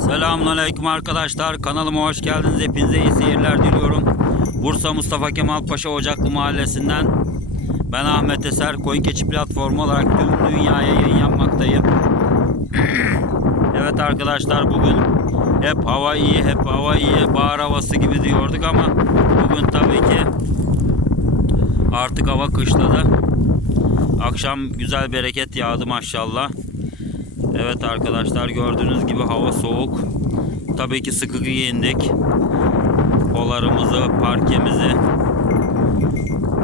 Selamünaleyküm arkadaşlar. Kanalıma hoş geldiniz. Hepinize iyi seyirler diliyorum. Bursa Mustafa Kemal Paşa Ocaklı Mahallesi'nden ben Ahmet Eser. Koyun platformu olarak tüm dünyaya yayın yapmaktayım. evet arkadaşlar bugün hep hava iyi, hep hava iyi, bahar havası gibi diyorduk ama bugün tabii ki artık hava kışladı. Akşam güzel bereket yağdı maşallah. Evet arkadaşlar gördüğünüz gibi hava soğuk. Tabii ki sıkı giyindik. Polarımızı, parkemizi,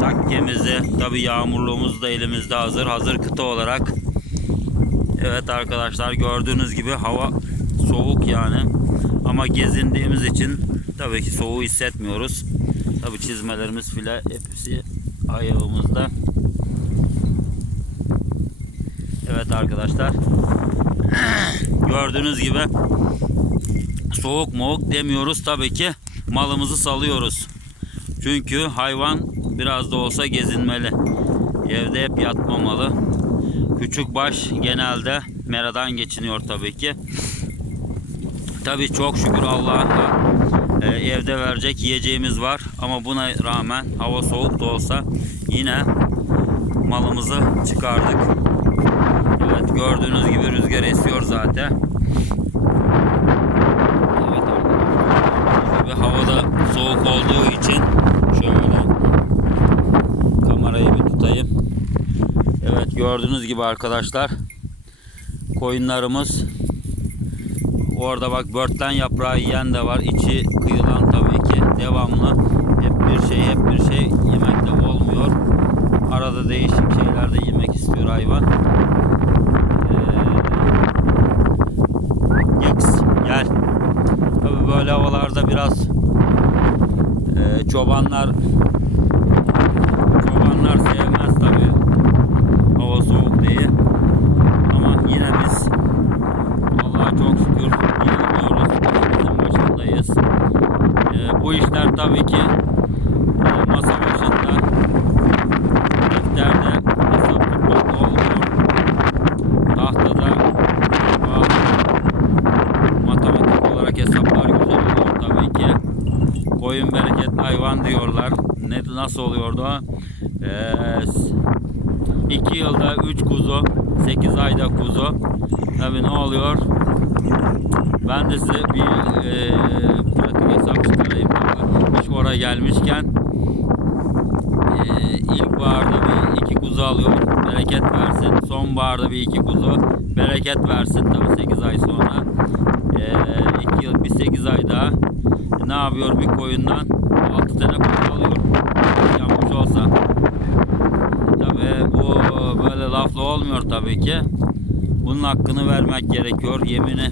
takkemizi, tabii yağmurluğumuz da elimizde hazır. Hazır kıta olarak. Evet arkadaşlar gördüğünüz gibi hava soğuk yani. Ama gezindiğimiz için tabii ki soğuğu hissetmiyoruz. Tabii çizmelerimiz file hepsi ayağımızda. Evet arkadaşlar. Gördüğünüz gibi soğuk moğuk demiyoruz tabii ki malımızı salıyoruz. Çünkü hayvan biraz da olsa gezinmeli. Evde hep yatmamalı. Küçük baş genelde meradan geçiniyor tabii ki. Tabii çok şükür Allah'a e, evde verecek yiyeceğimiz var. Ama buna rağmen hava soğuk da olsa yine malımızı çıkardık. Evet gördüğünüz gibi rüzgar esiyor zaten. Evet arkadaşlar. Ve havada soğuk olduğu için şöyle kamerayı bir tutayım. Evet gördüğünüz gibi arkadaşlar koyunlarımız orada bak börtlen yaprağı yiyen de var. İçi kıyılan tabii ki devamlı. Hep bir şey hep bir şey yemekle olmuyor. Arada değişik şeyler de yemek istiyor hayvan. Tabii böyle havalarda biraz e, çobanlar çobanlar sevmez tabii. Hava soğuk diye. Ama yine biz Allah'a çok şükür iyi gidiyoruz. İşimizin başındayız. Ee, bu işler tabii ki e, masa başında defterde hesap tutmak olmuyor. Tahtada bazı matematik olarak hesaplar güzel oluyor tabii ki. Koyun bereketli hayvan diyorlar. Ne, nasıl oluyordu? Ee, 2 yılda 3 kuzu, 8 ayda kuzu. Tabii ne oluyor? Ben de size bir e, pratik hesap çıkarayım. Hiç oraya gelmişken e, ilkbaharda bir iki kuzu alıyor. Bereket versin. Sonbaharda bir iki kuzu. Bereket versin. Tabii 8 ay sonra. 2 yıl bir 8 ay daha. Ne yapıyor bir koyundan? 6 tane kuzu alıyor. Yanmış olsa. Tabii bu böyle lafla olmuyor tabii ki. Bunun hakkını vermek gerekiyor. Yemini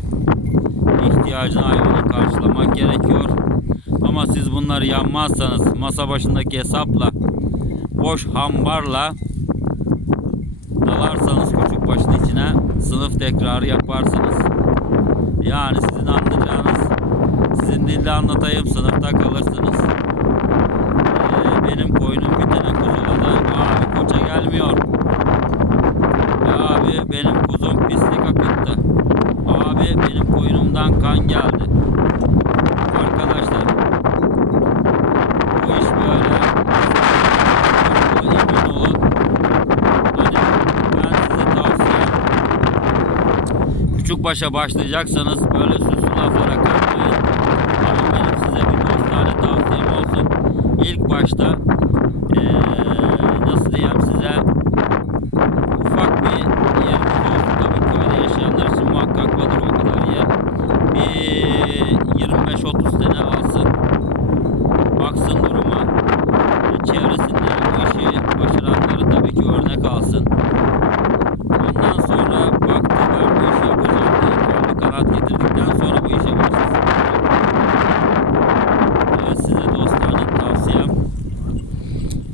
ihtiyacını hayvanın karşılamak gerekiyor. Ama siz bunları yanmazsanız masa başındaki hesapla boş hambarla dalarsanız küçük başın içine sınıf tekrarı yaparsınız. Yani sizin anlayacağınız sizin dilde anlatayım sınıfta kalırsınız. Ee, benim koyunum bir tane kuzuladı. Abi koça gelmiyor. Abi benim kuzum pislik akıttı. Abi benim koyunumdan kan geldi. Arkadaşlar bu iş böyle. Emin olun. Hani ben size tavsiye küçük başa başlayacaksanız böyle süslü laflara kalmayın. Dostane tavsiyem olsun. İlk başta eee, nasıl diyeyim size ufak bir yerimiz olsun. Tabii köyde yaşayanlar için muhakkak vardır o kadar yer. Bir 25-30 sene alsın. Baksın duruma. Ve Çevresinde bu işi başaranları tabii ki örnek alsın. Ondan sonra baktı ben bu işi yapacağım diye kendi kanat getirdikten sonra bu işe başlasın. Evet size dostlarım tavsiyem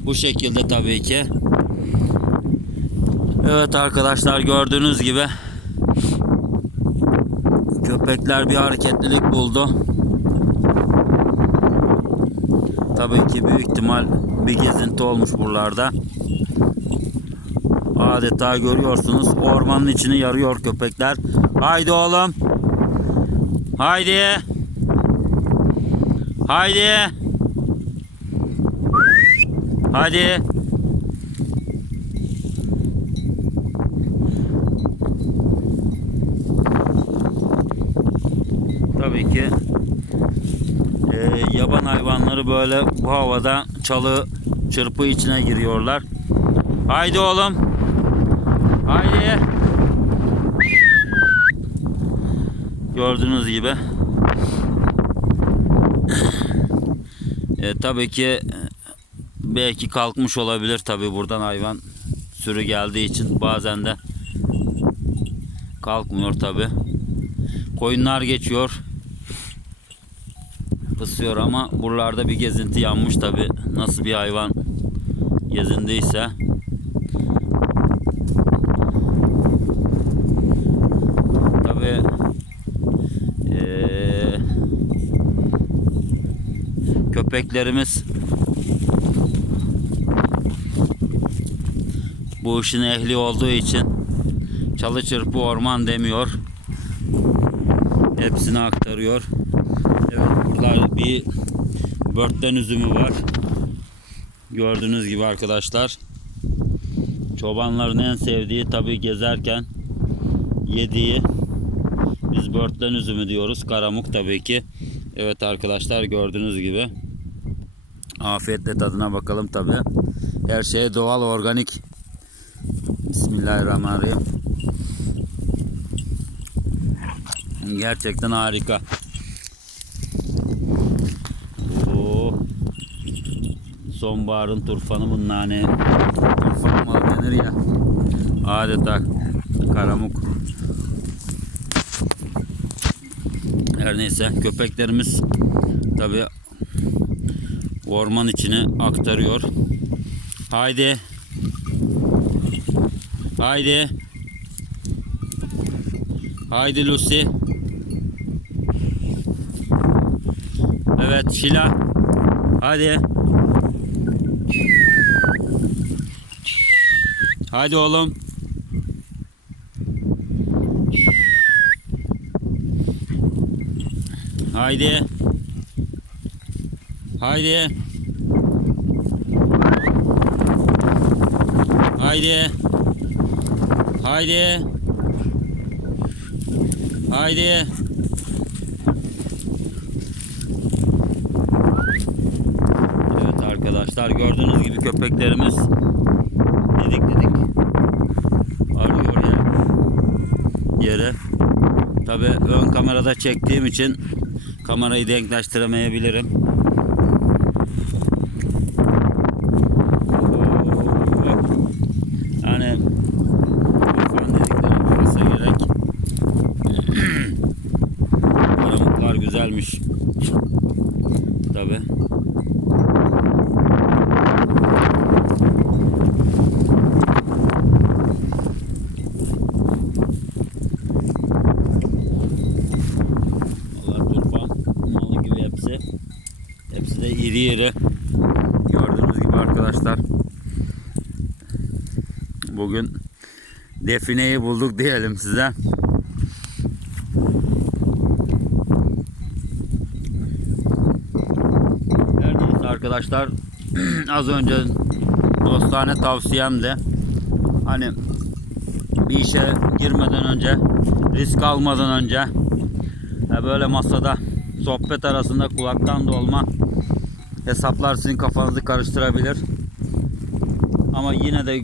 bu şekilde tabii ki. Evet arkadaşlar gördüğünüz gibi köpekler bir hareketlilik buldu. Tabii ki büyük ihtimal bir gezinti olmuş buralarda. Adeta görüyorsunuz ormanın içini yarıyor köpekler. Haydi oğlum. Haydi. Haydi. Hadi. Tabii ki e, yaban hayvanları böyle bu havada çalı çırpı içine giriyorlar. Haydi oğlum. Haydi. Gördüğünüz gibi. E, tabii ki belki kalkmış olabilir tabii buradan hayvan sürü geldiği için bazen de kalkmıyor tabii. Koyunlar geçiyor. Isıyor ama buralarda bir gezinti yanmış tabii. Nasıl bir hayvan gezindiyse. Tabii eee, köpeklerimiz bu işin ehli olduğu için çalı çırpı orman demiyor. Hepsini aktarıyor. Evet burada bir börtten üzümü var. Gördüğünüz gibi arkadaşlar. Çobanların en sevdiği tabi gezerken yediği biz börtlen üzümü diyoruz. Karamuk tabii ki. Evet arkadaşlar gördüğünüz gibi. Afiyetle tadına bakalım tabi. Her şey doğal organik. Bismillahirrahmanirrahim. Gerçekten harika. Oo. Sonbaharın turfanı bunun hani turfanı mı denir ya. Adeta karamuk. Her neyse köpeklerimiz tabi orman içine aktarıyor. Haydi. Haydi. Haydi Lucy. Evet Şila. Hadi. Hadi oğlum. Haydi. Haydi. Haydi. Haydi. Haydi. Evet arkadaşlar gördüğünüz gibi köpeklerimiz didik didik arıyor ya yere. Tabi ön kamerada çektiğim için kamerayı denkleştiremeyebilirim. Yani tufan dedikleri olsa gerek. Paramutlar güzelmiş. Tabi. Valla turpan malı gibi hepsi. Hepsi de iri iri. Gördüğünüz gibi arkadaşlar. Bugün defineyi bulduk diyelim size. Neyse arkadaşlar az önce dostane tavsiyem de hani bir işe girmeden önce risk almadan önce ya böyle masada sohbet arasında kulaktan dolma hesaplar sizin kafanızı karıştırabilir. Ama yine de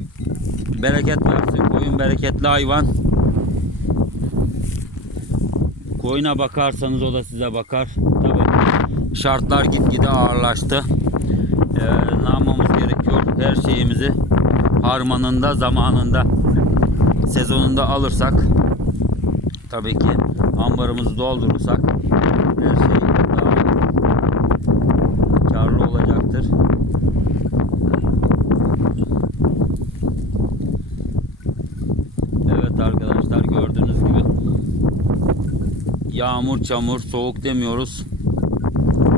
bereket versin. Koyun bereketli hayvan. Koyuna bakarsanız o da size bakar. Tabii şartlar gitgide ağırlaştı. Ee, ne yapmamız gerekiyor? Her şeyimizi harmanında, zamanında, sezonunda alırsak tabii ki ambarımızı doldurursak her şey daha karlı olacaktır. Yağmur, çamur, soğuk demiyoruz.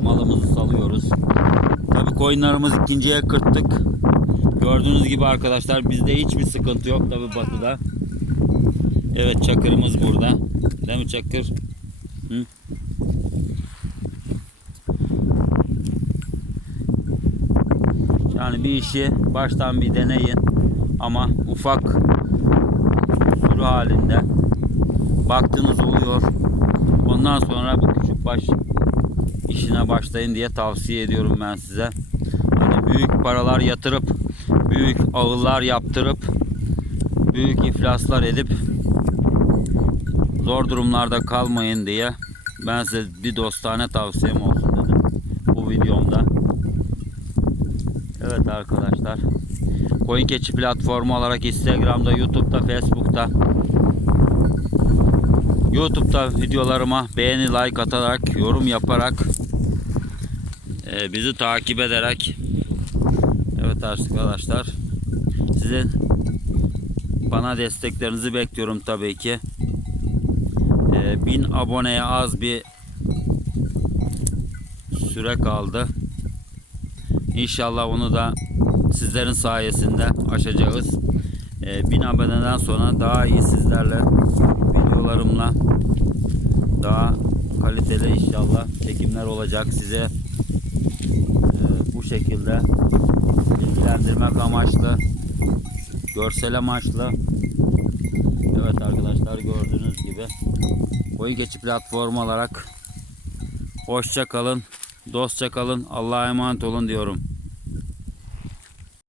Malımızı salıyoruz. Tabi koyunlarımız ikinciye kırttık. Gördüğünüz gibi arkadaşlar bizde hiçbir sıkıntı yok tabi batıda. Evet çakırımız burada. Değil mi çakır? Hı? Yani bir işi baştan bir deneyin ama ufak sürü halinde baktığınız oluyor. Ondan sonra bu küçük baş işine başlayın diye tavsiye ediyorum ben size. Hani büyük paralar yatırıp büyük ağıllar yaptırıp büyük iflaslar edip zor durumlarda kalmayın diye ben size bir dostane tavsiyem olsun dedim bu videomda. Evet arkadaşlar. Koyun Keçi platformu olarak Instagram'da, YouTube'da, Facebook'ta YouTube'da videolarıma beğeni, like atarak, yorum yaparak e, bizi takip ederek Evet arkadaşlar sizin bana desteklerinizi bekliyorum tabii ki. E, 1000 aboneye az bir süre kaldı. İnşallah onu da sizlerin sayesinde aşacağız. E, 1000 aboneden sonra daha iyi sizlerle videolarımla daha kaliteli inşallah çekimler olacak. Size e, bu şekilde bilgilendirmek amaçlı görsel amaçlı. Evet arkadaşlar gördüğünüz gibi Koyu Geçi platformu olarak hoşça kalın dostça kalın Allah'a emanet olun diyorum